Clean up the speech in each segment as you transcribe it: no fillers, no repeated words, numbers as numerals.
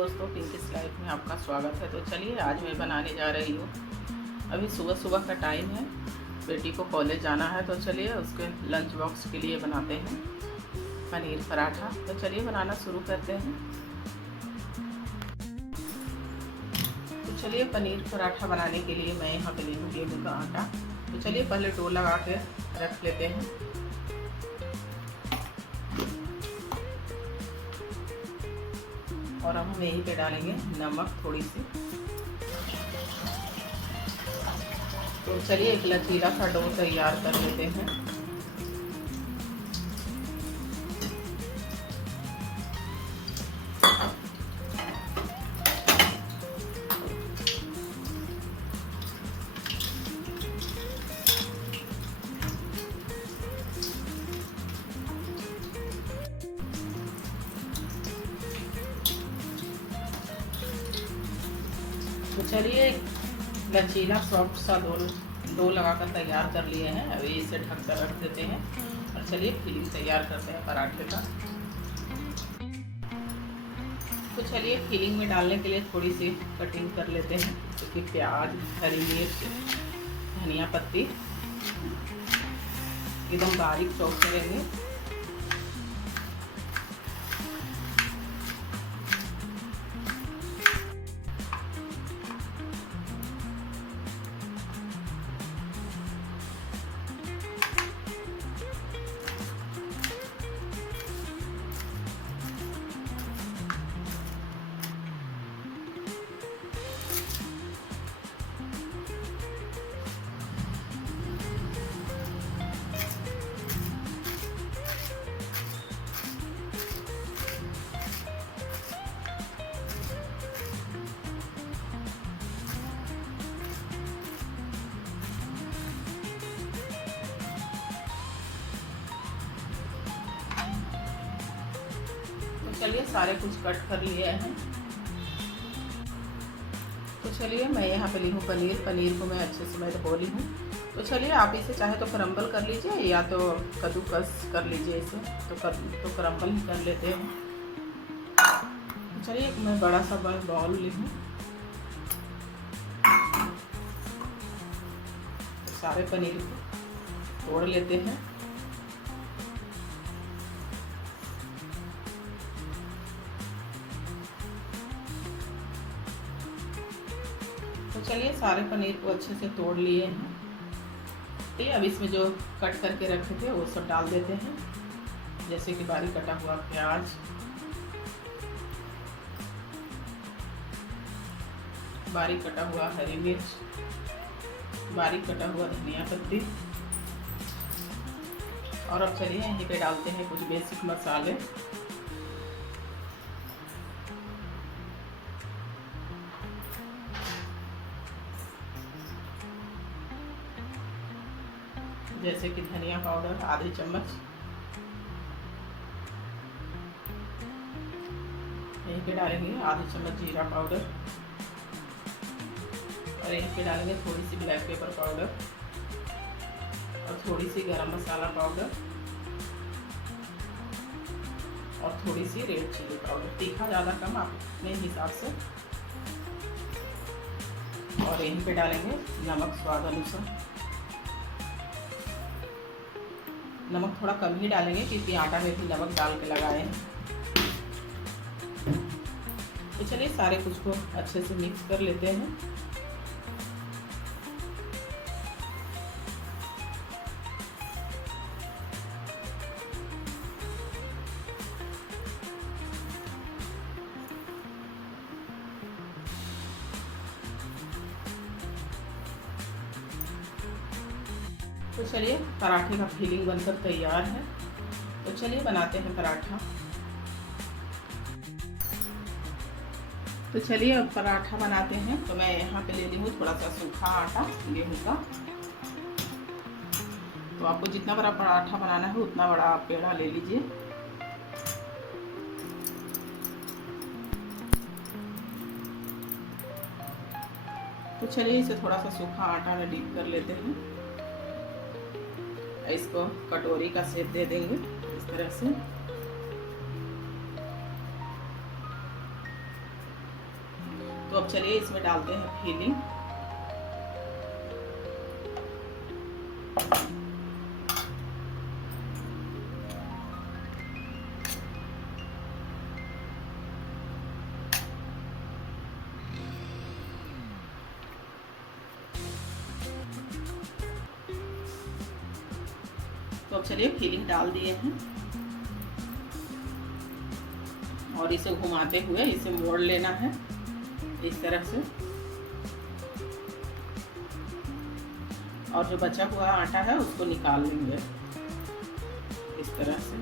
दोस्तों, pinkish life में आपका स्वागत है। तो चलिए आज मैं बनाने जा रही हूँ। अभी सुबह सुबह का टाइम है, बेटी को कॉलेज जाना है, तो चलिए उसके लंच बॉक्स के लिए बनाते हैं पनीर पराठा। तो चलिए बनाना शुरू करते हैं। तो चलिए पनीर पराठा बनाने के लिए मैं यहाँ पे ले लूँ गेहूँ का आटा। तो चलिए पहले डो लगा के रख लेते हैं। और अब हम यहीं पे डालेंगे नमक थोड़ी सी। तो चलिए एक लचीला सा डो तैयार कर लेते हैं। तो चलिए लचीला सॉफ्ट सा डो लगा कर तैयार कर लिए हैं। अभी इसे ढक कर रख देते हैं और चलिए फिलिंग तैयार करते हैं पराठे का। तो चलिए फिलिंग में डालने के लिए थोड़ी सी कटिंग कर लेते हैं, क्योंकि प्याज, हरी मिर्च, धनिया पत्ती एकदम बारीक चॉप करेंगे। चलिए सारे कुछ कट कर लिए हैं। तो चलिए मैं यहाँ पे ली हूँ पनीर को मैं अच्छे से मैं धो ली हूँ। तो चलिए आप इसे चाहे तो क्रम्बल कर लीजिए या तो कद्दूकस कर लीजिए इसे। तो क्रम्बल ही कर लेते हैं। तो चलिए एक मैं बड़ा सा बाउल ली हूँ। तो सारे पनीर को तोड़ लेते हैं। तो चलिए सारे पनीर को अच्छे से तोड़ लिए हैं। तो अब इसमें जो कट करके रखे थे वो सब डाल देते हैं, जैसे कि बारीक कटा हुआ प्याज, बारीक कटा हुआ हरी मिर्च, बारीक कटा हुआ धनिया पत्ती। और अब चलिए यहीं पे डालते हैं कुछ बेसिक मसाले। जैसे कि धनिया पाउडर आधी चम्मच, यहीं पे डालेंगे आधी चम्मच जीरा पाउडर, और यहीं पे डालेंगे थोड़ी सी ब्लैक पेपर पाउडर और थोड़ी सी गरम मसाला पाउडर और थोड़ी सी रेड चिली पाउडर। तीखा ज़्यादा कम आप अपने हिसाब से। और यहीं पे डालेंगे नमक स्वाद अनुसार। नमक थोड़ा कम ही डालेंगे क्योंकि आटा में भी नमक डाल के लगाए हैं। तो चलिए सारे कुछ को अच्छे से मिक्स कर लेते हैं। तो चलिए पराठे का फिलिंग बनकर तैयार है। तो चलिए बनाते हैं पराठा। तो चलिए अब पराठा बनाते हैं। तो मैं यहाँ पे ले ली हूँ थोड़ा सा सूखा आटा गेहूँ का। तो आपको जितना बड़ा पराठा बनाना है उतना बड़ा आप पेड़ा ले लीजिए। तो चलिए इसे थोड़ा सा सूखा आटा में डीप कर लेते हैं। इसको कटोरी का शेप दे देंगे इस तरह से। तो अब चलिए इसमें डालते हैं फिलिंग। तो अब चलिए फिलिंग डाल दिए हैं और इसे घुमाते हुए इसे मोड़ लेना है इस तरह से। और जो बचा हुआ आटा है उसको निकाल लेंगे इस तरह से।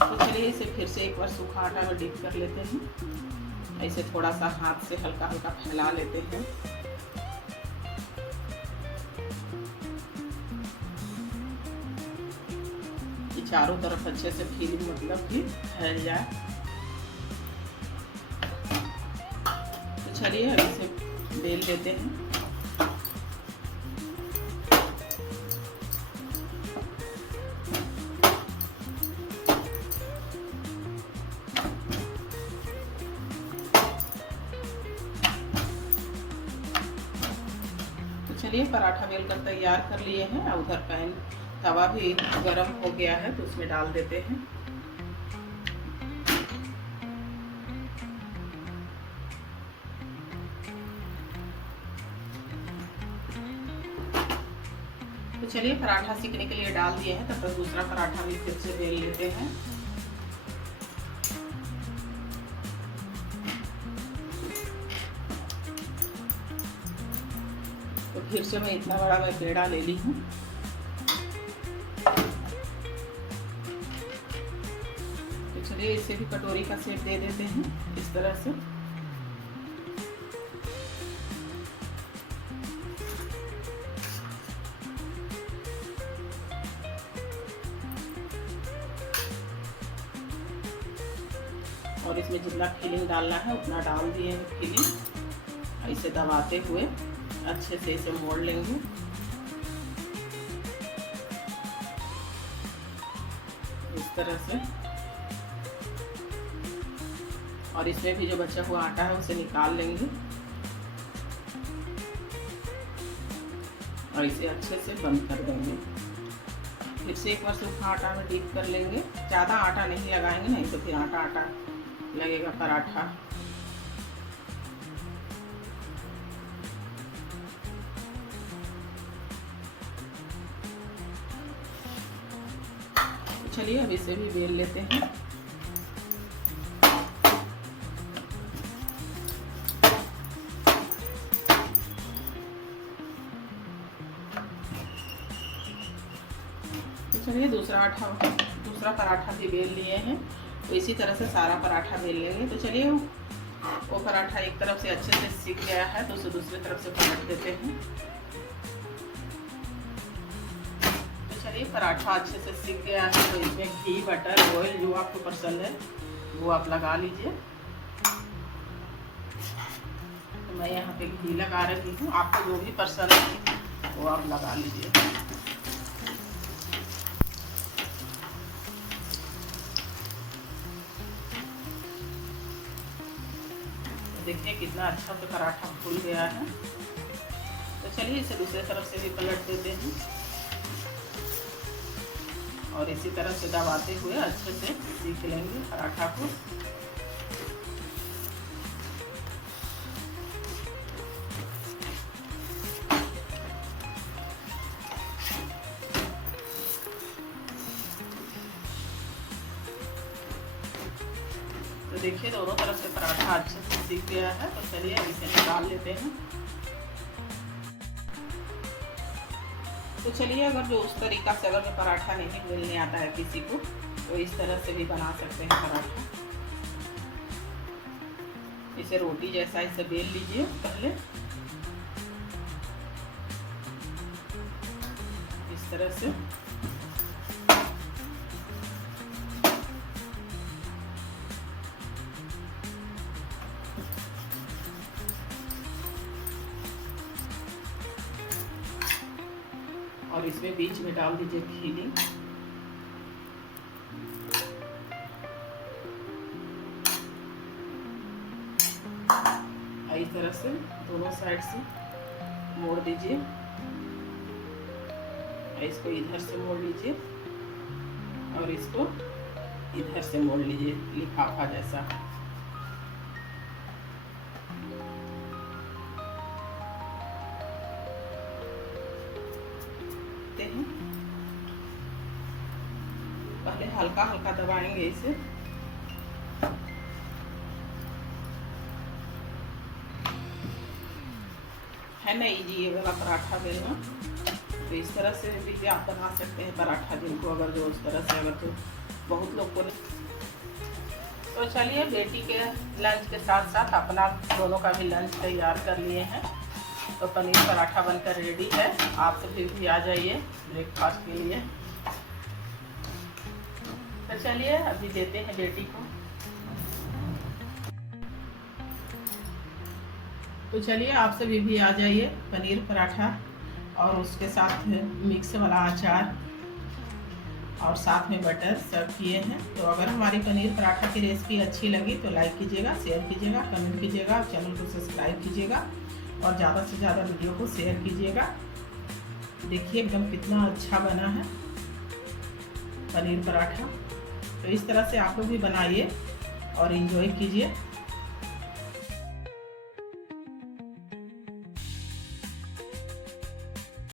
तो चलिए इसे फिर से एक बार सूखा आटा में डिप कर लेते हैं। ऐसे थोड़ा सा हाथ से हल्का हल्का फैला लेते हैं। कि चारों तरफ अच्छे से फिलिंग मतलब कि फैल जाए। तो चलिए अब इसे बेल लेते हैं। चलिए पराठा बेल कर तैयार कर लिए हैं। उधर पैन तवा भी गरम हो गया है तो उसमें डाल देते हैं। तो चलिए पराठा सीखने के लिए डाल दिए हैं, तब तक दूसरा पराठा भी फिर से बेल लेते हैं। तो फिर से मैं इतना बड़ा मैं पेड़ा ले ली हूँ। तो चलिए इसे भी कटोरी का शेप दे देते हैं इस तरह से। और इसमें जितना फिलिंग डालना है उतना डाल दिए हैं फिलिंग। इसे दबाते हुए अच्छे से इसे मोड़ लेंगे। इस तरह से। और इसमें भी जो बचा हुआ आटा है उसे निकाल लेंगे और इसे अच्छे से बंद कर देंगे। फिर से एक बार सूखा आटा में डीप कर लेंगे। ज़्यादा आटा नहीं लगाएंगे, नहीं तो फिर आटा आटा लगेगा पराठा। चलिए अब इसे भी बेल लेते हैं। तो चलिए दूसरा पराठा भी बेल लिए हैं। तो इसी तरह से सारा पराठा बेल लेंगे। तो चलिए वो पराठा एक तरफ से अच्छे से सिक गया है तो उसे दूसरी तरफ से पलट देते हैं। ये पराठा अच्छे से सीख गया है तो इसमें घी, बटर, ऑयल जो आपको पसंद है वो आप लगा लीजिए। तो मैं यहाँ पे घी लगा रही हूँ, आपको जो भी पसंद है वो आप लगा लीजिए। तो देखिए कितना अच्छा से पराठा फूल गया है। तो चलिए इसे दूसरी तरफ से भी पलट देते हैं और इसी तरह से दबाते हुए अच्छे से सीख लेंगे पराठा को। तो देखिए दोनों तरफ से पराठा अच्छे से सीख गया है। तो चलिए इसे निकाल लेते हैं। तो चलिए अगर जो उस तरीका से अगर पराठा नहीं बेलने आता है किसी को तो इस तरह से भी बना सकते हैं पराठा। इसे रोटी जैसा इसे बेल लीजिए पहले इस तरह से। और इसमें बीच में डाल दीजिए फिलिंग। तरह से दोनों साइड से मोड़ दीजिए। इसको इधर से मोड़ लीजिए और इसको इधर से मोड़ लीजिए लिफाफा जैसा। पहले हल्का हल्का दबाएंगे इसे। है ना इजी ये वाला पराठा बेलना। तो इस तरह से भी आप बना सकते हैं पराठा, जिनको अगर जो उस तरह से, अगर तो बहुत लोग को नहीं। तो चलिए बेटी के लंच के साथ साथ अपना दोनों का भी लंच तैयार कर लिए हैं। तो पनीर पराठा बनकर रेडी है। आप सभी भी आ जाइए ब्रेकफास्ट के लिए। तो चलिए अभी देते हैं बेटी को। तो चलिए आप सभी भी आ जाइए। पनीर पराठा और उसके साथ मिक्स वाला अचार और साथ में बटर सर्व किए हैं। तो अगर हमारी पनीर पराठा की रेसिपी अच्छी लगी तो लाइक कीजिएगा, शेयर कीजिएगा, कमेंट कीजिएगा, चैनल को सब्सक्राइब कीजिएगा और ज़्यादा से ज़्यादा वीडियो को शेयर कीजिएगा। देखिए एकदम कितना अच्छा बना है पनीर पराठा। तो इस तरह से आप लोग भी बनाइए और एंजॉय कीजिए।